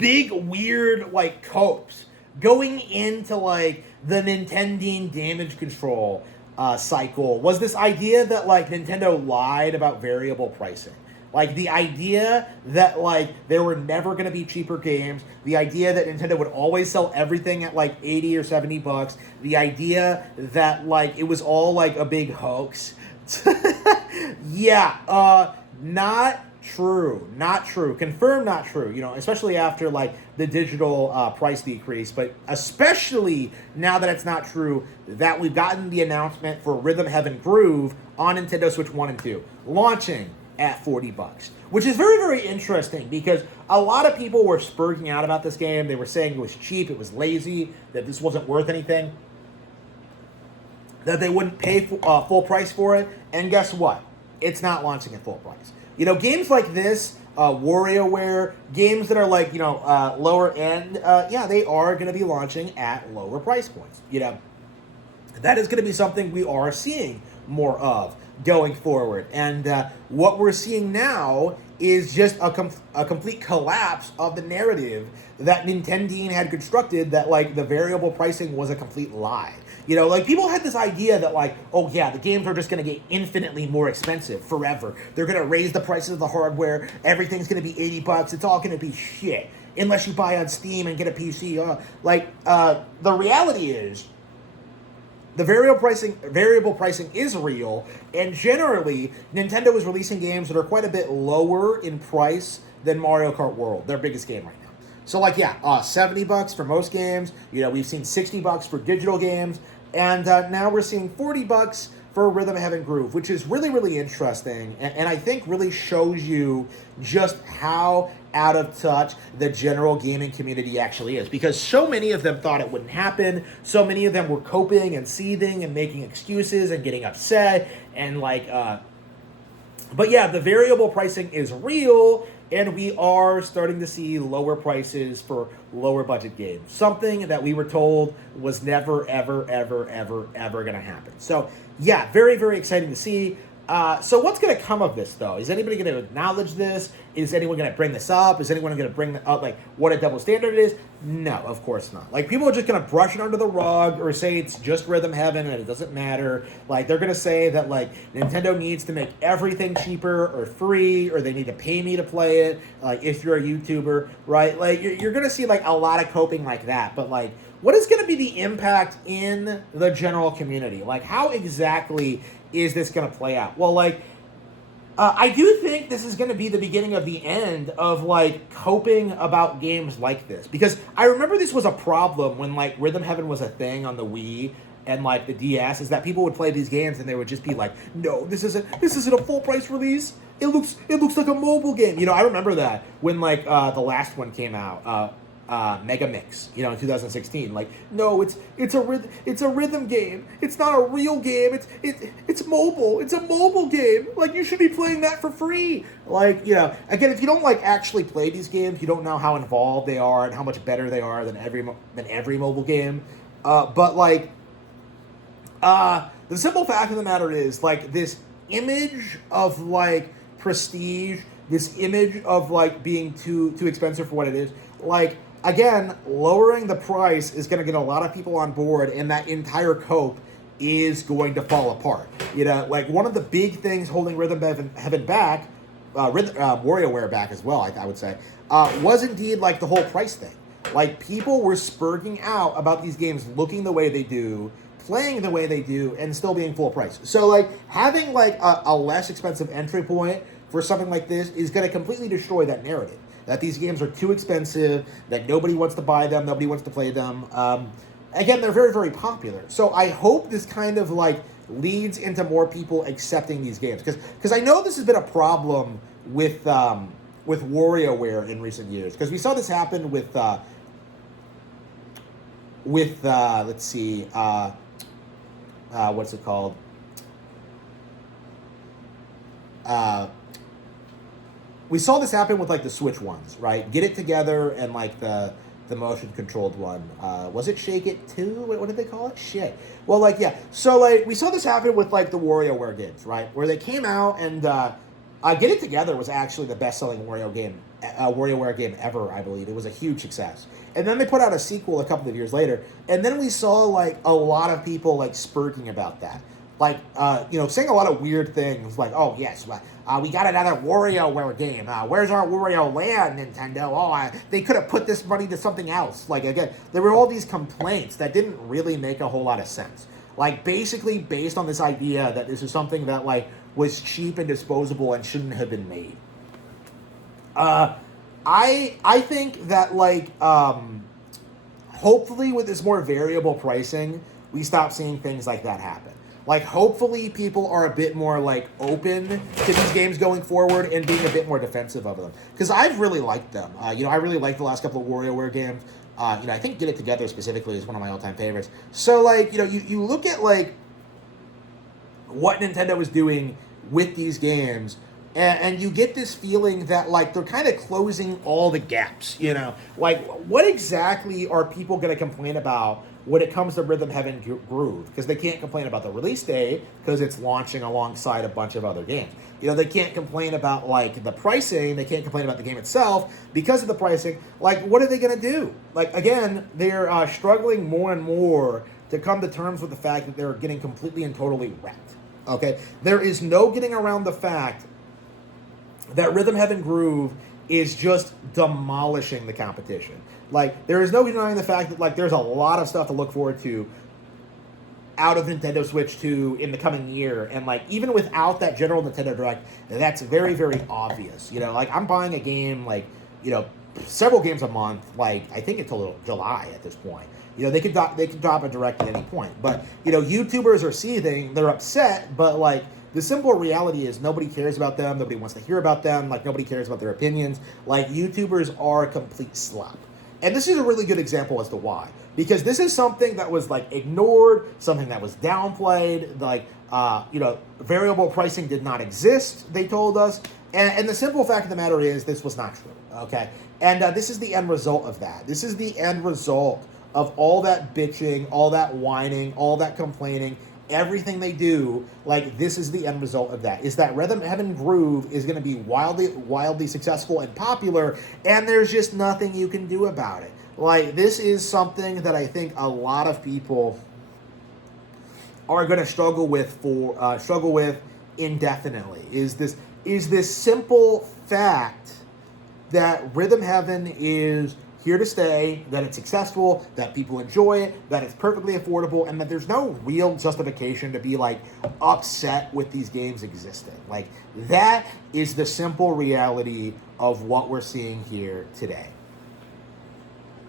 big weird like copes going into like the Nintendo damage control cycle was this idea that like Nintendo lied about variable pricing. Like the idea that like there were never going to be cheaper games, the idea that Nintendo would always sell everything at like 80 or 70 bucks, the idea that like it was all like a big hoax. Yeah, not true. Not true. Confirmed not true, you know, especially after like the digital price decrease, but especially now that it's not true that we've gotten the announcement for Rhythm Heaven Groove on Nintendo Switch 1 and 2 launching at 40 bucks, which is very, very interesting because a lot of people were spurting out about this game. They were saying it was cheap, it was lazy, that this wasn't worth anything, that they wouldn't pay full price for it. And guess what? It's not launching at full price. You know, games like this, WarioWare, games that are like, you know, lower end, yeah, they are going to be launching at lower price points. You know, that is going to be something we are seeing more of going forward. And what we're seeing now is just a complete collapse of the narrative that Nintendo had constructed, that like the variable pricing was a complete lie. You know, like people had this idea that like, oh yeah, the games are just going to get infinitely more expensive forever. They're going to raise the prices of the hardware. Everything's going to be 80 bucks. It's all going to be shit unless you buy on Steam and get a PC. The reality is, the variable pricing is real, and generally, Nintendo is releasing games that are quite a bit lower in price than Mario Kart World, their biggest game right now. So, like, yeah, 70 bucks for most games. You know, we've seen 60 bucks for digital games, and now we're seeing 40 bucks for Rhythm Heaven Groove, which is really, really interesting, and I think really shows you just how out of touch the general gaming community actually is, because so many of them thought it wouldn't happen. So many of them were coping and seething and making excuses and getting upset and like but yeah, the variable pricing is real, and we are starting to see lower prices for lower budget games, something that we were told was never ever ever ever ever going to happen. So yeah, very, very exciting to see. So what's going to come of this, though? Is anybody going to acknowledge this? Is anyone going to bring this up? Is anyone going to bring up, like, what a double standard is? No, of course not. Like, people are just going to brush it under the rug or say it's just Rhythm Heaven and it doesn't matter. Like, they're going to say that, like, Nintendo needs to make everything cheaper or free, or they need to pay me to play it, like, if you're a YouTuber, right? Like, you're going to see, like, a lot of coping like that. But, like, what is going to be the impact in the general community? Like, how exactly is this going to play out? Well, like, I do think this is going to be the beginning of the end of, like, coping about games like this. Because I remember this was a problem when, like, Rhythm Heaven was a thing on the Wii and, like, the DS, is that people would play these games and they would just be like, no, this isn't a full-price release. It looks like a mobile game. You know, I remember that when, like, the last one came out, Mega Mix, you know, in 2016. Like, no, it's a rhythm game. It's not a real game. It's mobile. It's a mobile game. Like, you should be playing that for free. Like, you know, again, if you don't like actually play these games, you don't know how involved they are and how much better they are than every mobile game. But like, the simple fact of the matter is, like, this image of like prestige, this image of like being too expensive for what it is, like, again, lowering the price is going to get a lot of people on board, and that entire cope is going to fall apart. You know, like, one of the big things holding Rhythm Heaven back, WarioWare back as well, I would say, was indeed, like, the whole price thing. Like, people were spurting out about these games looking the way they do, playing the way they do, and still being full price. So, like, having, like, a less expensive entry point for something like this is going to completely destroy that narrative. That these games are too expensive, that nobody wants to buy them, nobody wants to play them. Again, they're very, very popular. So I hope this kind of, like, leads into more people accepting these games. Because I know this has been a problem with WarioWare in recent years. Because we saw this happen with let's see, what's it called? We saw this happen with, like, the Switch ones, right? Get It Together and, like, the motion-controlled one. Was it Shake It 2? What did they call it? Shit. Well, like, yeah. So, like, we saw this happen with, like, the WarioWare games, right? Where they came out and Get It Together was actually the best-selling WarioWare game ever, I believe. It was a huge success. And then they put out a sequel a couple of years later, and then we saw like a lot of people like spurting about that, like saying a lot of weird things, like, oh yes, we got another WarioWare game. Where's our Wario Land, Nintendo? Oh, they could have put this money to something else. Like, again, there were all these complaints that didn't really make a whole lot of sense. Like, basically based on this idea that this is something that like was cheap and disposable and shouldn't have been made. I think that like hopefully with this more variable pricing, we stop seeing things like that happen. Like, hopefully people are a bit more like open to these games going forward and being a bit more defensive of them. Because I've really liked them. I really liked the last couple of WarioWare games. I think Get It Together specifically is one of my all-time favorites. So like, you look at like what Nintendo is doing with these games, and you get this feeling that like they're kind of closing all the gaps, like what exactly are people going to complain about when it comes to Rhythm Heaven Groove? Because they can't complain about the release date because it's launching alongside a bunch of other games. They can't complain about like the pricing. They can't complain about the game itself because of the pricing. Like, what are they going to do? Like, again, they're struggling more and more to come to terms with the fact that they're getting completely and totally wrecked. Okay, there is no getting around the fact that Rhythm Heaven Groove is just demolishing the competition. Like, there is no denying the fact that like there's a lot of stuff to look forward to out of Nintendo Switch 2 in the coming year, and like even without that general Nintendo Direct, that's very, very obvious. Like I'm buying a game like several games a month, like I think until July at this point. They could drop a Direct at any point, but YouTubers are seething, they're upset, but like the simple reality is nobody cares about them, nobody wants to hear about them, like nobody cares about their opinions. Like, YouTubers are a complete slop. And this is a really good example as to why. Because this is something that was like ignored, something that was downplayed, like variable pricing did not exist, they told us. And the simple fact of the matter is this was not true, okay? And this is the end result of that. This is the end result of all that bitching, all that whining, all that complaining, everything they do. Like, this is the end result of that, is that Rhythm Heaven Groove is going to be wildly successful and popular, and there's just nothing you can do about it. Like, this is something that I think a lot of people are going to struggle with indefinitely. Is this simple fact that Rhythm Heaven is here to stay, that it's successful, that people enjoy it, that it's perfectly affordable, and that there's no real justification to be like upset with these games existing. Like, that is the simple reality of what we're seeing here today.